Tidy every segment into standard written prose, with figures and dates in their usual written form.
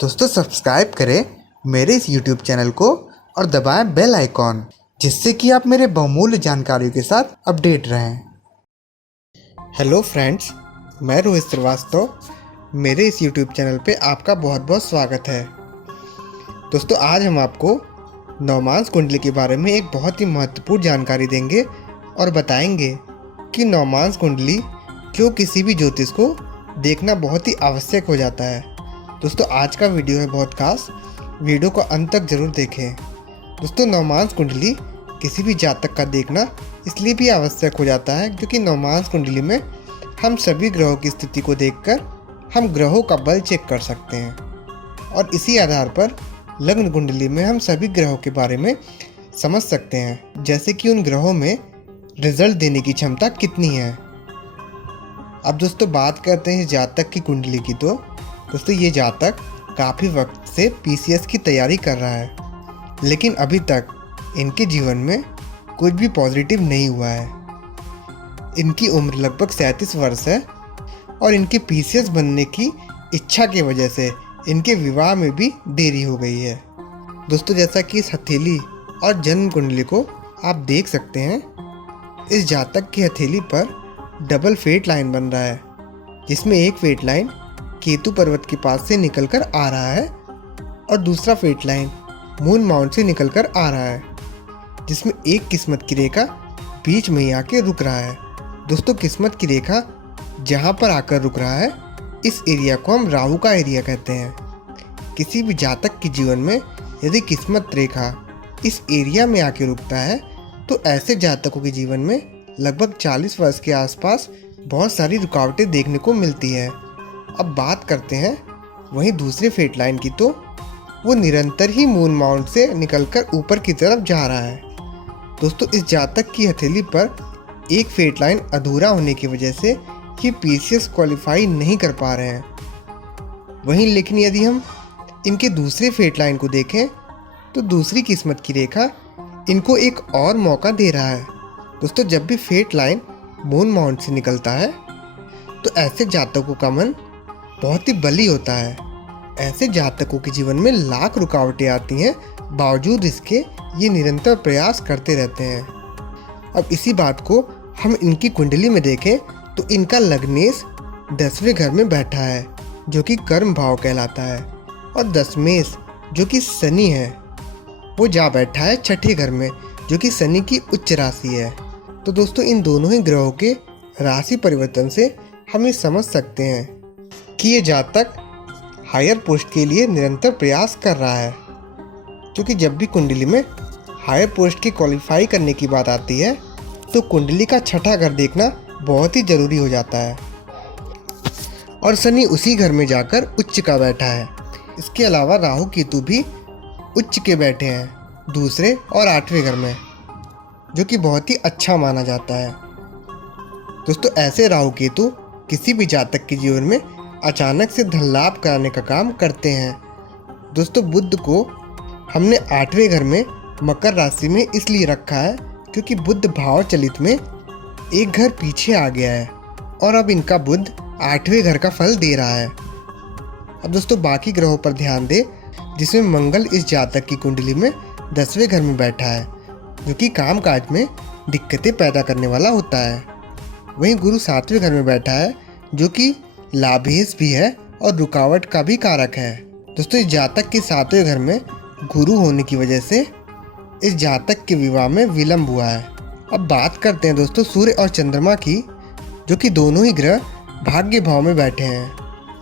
दोस्तों सब्सक्राइब करें मेरे इस YouTube चैनल को और दबाएं बेल आइकॉन, जिससे कि आप मेरे बहुमूल्य जानकारियों के साथ अपडेट रहें। हेलो फ्रेंड्स, मैं रोहित श्रीवास्तव। मेरे इस YouTube चैनल पे आपका बहुत बहुत स्वागत है। दोस्तों आज हम आपको नवमांस कुंडली के बारे में एक बहुत ही महत्वपूर्ण जानकारी देंगे और बताएंगे कि नवमांस कुंडली क्यों किसी भी ज्योतिष को देखना बहुत ही आवश्यक हो जाता है। दोस्तों आज का वीडियो है बहुत खास, वीडियो को अंत तक जरूर देखें। दोस्तों नवमांस कुंडली किसी भी जातक का देखना इसलिए भी आवश्यक हो जाता है क्योंकि नवमांस कुंडली में हम सभी ग्रहों की स्थिति को देखकर हम ग्रहों का बल चेक कर सकते हैं और इसी आधार पर लग्न कुंडली में हम सभी ग्रहों के बारे में समझ सकते हैं, जैसे कि उन ग्रहों में रिजल्ट देने की क्षमता कितनी है। अब दोस्तों बात करते हैं जातक की कुंडली की। तो दोस्तों ये जातक काफ़ी वक्त से पीसीएस की तैयारी कर रहा है, लेकिन अभी तक इनके जीवन में कुछ भी पॉजिटिव नहीं हुआ है। इनकी उम्र लगभग 37 वर्ष है और इनके पीसीएस बनने की इच्छा की वजह से इनके विवाह में भी देरी हो गई है। दोस्तों जैसा कि इस हथेली और जन्म कुंडली को आप देख सकते हैं, इस जातक की हथेली पर डबल फेट लाइन बन रहा है, जिसमें एक फेट लाइन केतु पर्वत के पास से निकलकर आ रहा है और दूसरा फेट लाइन मून माउंट से निकलकर आ रहा है, जिसमें एक किस्मत की रेखा बीच में ही आके रुक रहा है। दोस्तों किस्मत की रेखा जहाँ पर आकर रुक रहा है, इस एरिया को हम राहु का एरिया कहते हैं। किसी भी जातक के जीवन में यदि किस्मत रेखा इस एरिया में आके रुकता है तो ऐसे जातकों के जीवन में लगभग 40 वर्ष के आसपास बहुत सारी रुकावटें देखने को मिलती है। अब बात करते हैं वहीं दूसरे फेट लाइन की, तो वो निरंतर ही मून माउंट से निकलकर ऊपर की तरफ जा रहा है। दोस्तों इस जातक की हथेली पर एक फेट लाइन अधूरा होने की वजह से ये पीसीएस क्वालिफाई नहीं कर पा रहे हैं। वहीं लेकिन यदि हम इनके दूसरे फेट लाइन को देखें तो दूसरी किस्मत की रेखा इनको एक और मौका दे रहा है। दोस्तों जब भी फेट लाइन मून माउंट से निकलता है तो ऐसे जातकों का मन बहुत ही बली होता है। ऐसे जातकों के जीवन में लाख रुकावटें आती हैं, बावजूद इसके ये निरंतर प्रयास करते रहते हैं। अब इसी बात को हम इनकी कुंडली में देखें तो इनका लग्नेश 10वें घर में बैठा है, जो कि कर्म भाव कहलाता है, और दशमेश जो कि शनि है वो जा बैठा है 6ठे घर में, जो कि शनि की उच्च राशि है। तो दोस्तों इन दोनों ही ग्रहों के राशि परिवर्तन से हम ये समझ सकते हैं कि ये जातक हायर पोस्ट के लिए निरंतर प्रयास कर रहा है, क्योंकि जब भी कुंडली में हायर पोस्ट के क्वालिफाई करने की बात आती है तो कुंडली का 6ठा घर देखना बहुत ही ज़रूरी हो जाता है और शनि उसी घर में जाकर उच्च का बैठा है। इसके अलावा राहु केतु भी उच्च के बैठे हैं दूसरे और 8वें घर में, जो कि बहुत ही अच्छा माना जाता है। दोस्तों ऐसे राहु केतु किसी भी जातक के जीवन में अचानक से धन लाभ कराने का काम करते हैं। दोस्तों बुध को हमने 8वें घर में मकर राशि में इसलिए रखा है क्योंकि बुध भाव चलित में एक घर पीछे आ गया है और अब इनका बुध 8वें घर का फल दे रहा है। अब दोस्तों बाकी ग्रहों पर ध्यान दें, जिसमें मंगल इस जातक की कुंडली में 10वें घर में बैठा है, जो कि कामकाज में दिक्कतें पैदा करने वाला होता है। वहीं गुरु 7वें घर में बैठा है, जो कि लाभेश भी है और रुकावट का भी कारक है। दोस्तों इस जातक के 7वें घर में गुरु होने की वजह से इस जातक के विवाह में विलंब हुआ है। अब बात करते हैं दोस्तों सूर्य और चंद्रमा की, जो कि दोनों ही ग्रह भाग्य भाव में बैठे हैं।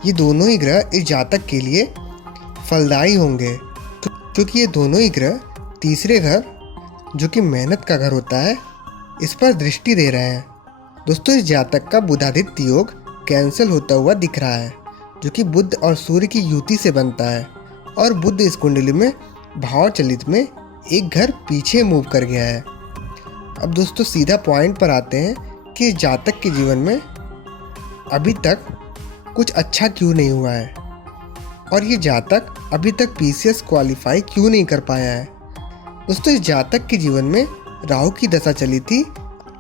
ये दोनों ही ग्रह इस जातक के लिए फलदायी होंगे, क्योंकि ये दोनों ही ग्रह तीसरे घर, जो कि मेहनत का घर होता है, इस पर दृष्टि दे रहे हैं। दोस्तों इस जातक का बुधादित्य योग कैंसिल होता हुआ दिख रहा है, जो कि बुध और सूर्य की युति से बनता है, और बुध इस कुंडली में भाव चलित में एक घर पीछे मूव कर गया है। अब दोस्तों सीधा पॉइंट पर आते हैं कि इस जातक के जीवन में अभी तक कुछ अच्छा क्यों नहीं हुआ है और ये जातक अभी तक पीसीएस क्वालिफाई क्यों नहीं कर पाया है। दोस्तों इस जातक के जीवन में राहु की दशा चली थी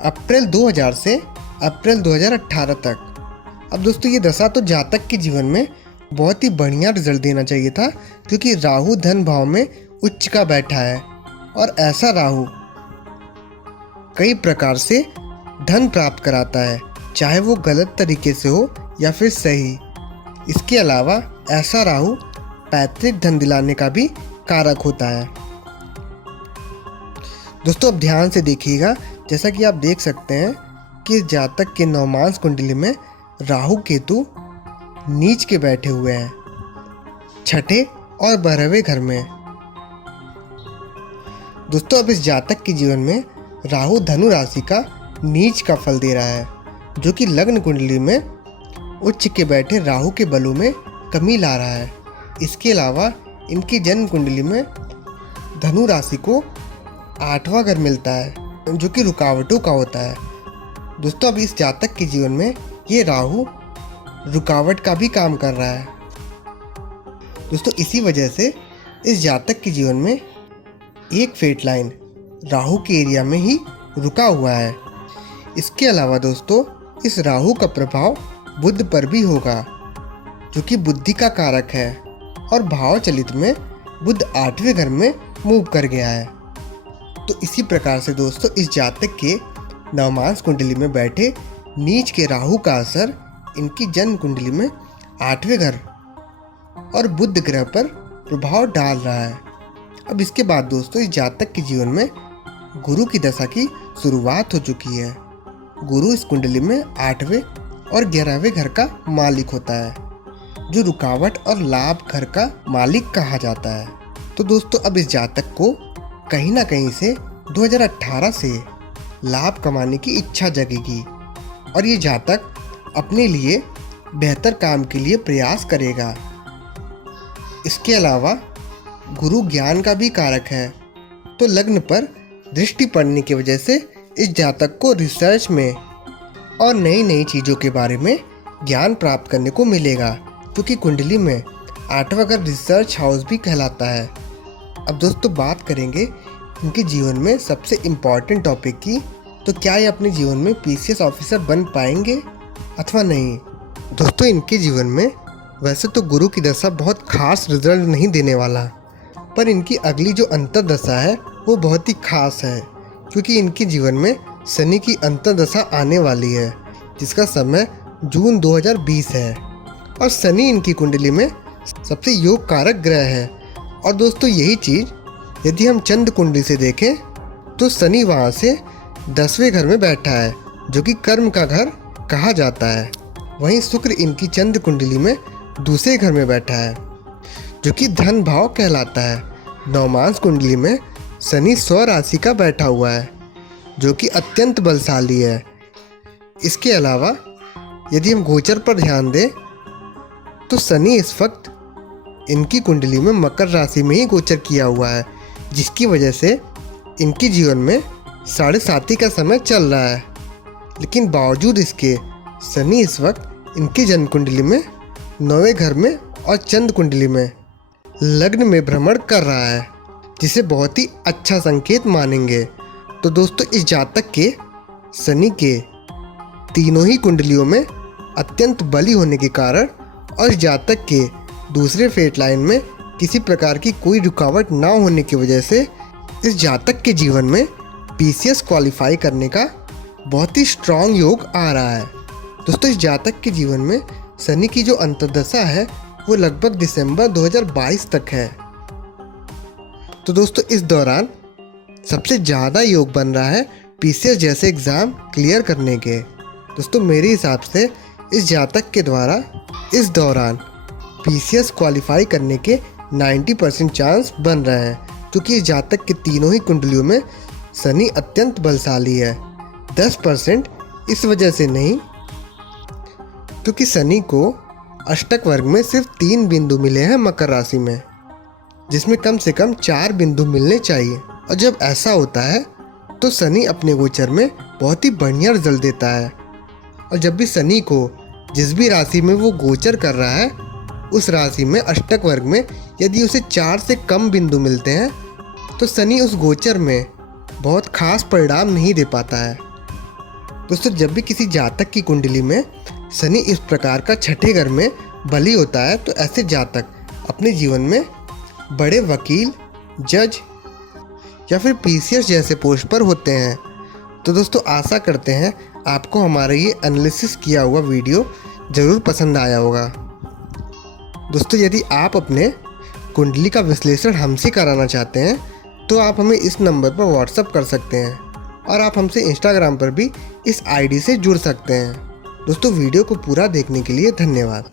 अप्रैल 2000 से अप्रैल 2018 तक। अब दोस्तों ये दशा तो जातक के जीवन में बहुत ही बढ़िया रिजल्ट देना चाहिए था, क्योंकि राहु धन भाव में उच्च का बैठा है और ऐसा राहु कई प्रकार से धन प्राप्त कराता है, चाहे वो गलत तरीके से हो या फिर सही। इसके अलावा ऐसा राहु पैतृक धन दिलाने का भी कारक होता है। दोस्तों अब ध्यान से देखिएगा, जैसा कि आप देख सकते हैं कि इस जातक के नवमांस कुंडली में राहु केतु नीच के बैठे हुए हैं, छठे और 12वें घर में। दोस्तों अब इस जातक के जीवन में राहु धनु राशि का नीच का फल दे रहा है, जो कि लग्न कुंडली में उच्च के बैठे राहु के बलों में कमी ला रहा है। इसके अलावा इनकी जन्म कुंडली में धनु राशि को 8वां घर मिलता है, जो कि रुकावटों का होता है। दोस्तों अब इस जातक के जीवन में ये राहु रुकावट का भी काम कर रहा है। दोस्तों इसी वजह से इस जातक के जीवन में एक फेट लाइन राहु के एरिया में ही रुका हुआ है। इसके अलावा दोस्तों इस राहु का प्रभाव बुध पर भी होगा, जो कि बुद्धि का कारक है, और भाव चलित में बुध 8वें घर में मूव कर गया है। तो इसी प्रकार से दोस्तों इस जातक के नवमांस कुंडली में बैठे नीच के राहु का असर इनकी जन्म कुंडली में 8वें घर और बुध ग्रह पर प्रभाव डाल रहा है। अब इसके बाद दोस्तों इस जातक के जीवन में गुरु की दशा की शुरुआत हो चुकी है। गुरु इस कुंडली में 8वें और 11वें घर का मालिक होता है, जो रुकावट और लाभ घर का मालिक कहा जाता है। तो दोस्तों अब इस जातक को कहीं ना कहीं से 2018 से लाभ कमाने की इच्छा जगेगी, और ये जातक अपने लिए बेहतर काम के लिए प्रयास करेगा। इसके अलावा गुरु ज्ञान का भी कारक है, तो लग्न पर दृष्टि पड़ने की वजह से इस जातक को रिसर्च में और नई नई चीज़ों के बारे में ज्ञान प्राप्त करने को मिलेगा, क्योंकि कुंडली में 8वां घर रिसर्च हाउस भी कहलाता है। अब दोस्तों बात करेंगे इनके जीवन में सबसे इम्पॉर्टेंट टॉपिक की, तो क्या ये अपने जीवन में पीसीएस ऑफिसर बन पाएंगे अथवा नहीं। दोस्तों इनके जीवन में वैसे तो गुरु की दशा बहुत खास रिजल्ट नहीं देने वाला, पर इनकी अगली जो अंतर्दशा है वो बहुत ही खास है, क्योंकि इनके जीवन में शनि की अंतर्दशा आने वाली है, जिसका समय जून 2020 है, और शनि इनकी कुंडली में सबसे योग कारक ग्रह है। और दोस्तों यही चीज़ यदि हम चंद्र कुंडली से देखें तो शनि वहाँ से 10वें घर में बैठा है, जो कि कर्म का घर कहा जाता है। वहीं शुक्र इनकी चंद्र कुंडली में दूसरे घर में बैठा है, जो कि धन भाव कहलाता है। नवमांस कुंडली में शनि स्वराशि का बैठा हुआ है, जो कि अत्यंत बलशाली है। इसके अलावा यदि हम गोचर पर ध्यान दें तो शनि इस वक्त इनकी कुंडली में मकर राशि में ही गोचर किया हुआ है, जिसकी वजह से इनके जीवन में 7.5 का समय चल रहा है। लेकिन बावजूद इसके शनि इस वक्त इनकी जन्म कुंडली में 9वें घर में और चंद्र कुंडली में लग्न में भ्रमण कर रहा है, जिसे बहुत ही अच्छा संकेत मानेंगे। तो दोस्तों इस जातक के शनि के तीनों ही कुंडलियों में अत्यंत बली होने के कारण और इस जातक के दूसरे फेट लाइन में किसी प्रकार की कोई रुकावट ना होने की वजह से इस जातक के जीवन में पीसीएस क्वालिफाई करने का बहुत ही स्ट्रांग योग आ रहा है। दोस्तों इस जातक के जीवन में शनि की जो अंतर्दशा है वो लगभग दिसंबर 2022 तक है। तो दोस्तों इस दौरान सबसे ज़्यादा योग बन रहा है पीसीएस जैसे एग्ज़ाम क्लियर करने के। दोस्तों मेरे हिसाब से इस जातक के द्वारा इस दौरान पीसीएस क्वालिफाई करने के 90% चांस बन रहे हैं, क्योंकि इस जातक के तीनों ही कुंडलियों में शनि अत्यंत बलशाली है। 10% इस वजह से नहीं, क्योंकि शनि को अष्टक वर्ग में सिर्फ 3 बिंदु मिले हैं मकर राशि में, जिसमें कम से कम 4 बिंदु मिलने चाहिए। और जब ऐसा होता है तो शनि अपने गोचर में बहुत ही बढ़िया रिजल्ट देता है। और जब भी शनि को जिस भी राशि में वो गोचर कर रहा है उस राशि में अष्टक वर्ग में यदि उसे 4 से कम बिंदु मिलते हैं तो शनि उस गोचर में बहुत खास परिणाम नहीं दे पाता है। दोस्तों जब भी किसी जातक की कुंडली में शनि इस प्रकार का छठे घर में बली होता है तो ऐसे जातक अपने जीवन में बड़े वकील, जज या फिर पीसीएस जैसे पोस्ट पर होते हैं। तो दोस्तों आशा करते हैं आपको हमारा ये एनालिसिस किया हुआ वीडियो ज़रूर पसंद आया होगा। दोस्तों यदि आप अपने कुंडली का विश्लेषण हमसे कराना चाहते हैं तो आप हमें इस नंबर पर व्हाट्सअप कर सकते हैं और आप हमसे इंस्टाग्राम पर भी इस आईडी से जुड़ सकते हैं। दोस्तों वीडियो को पूरा देखने के लिए धन्यवाद।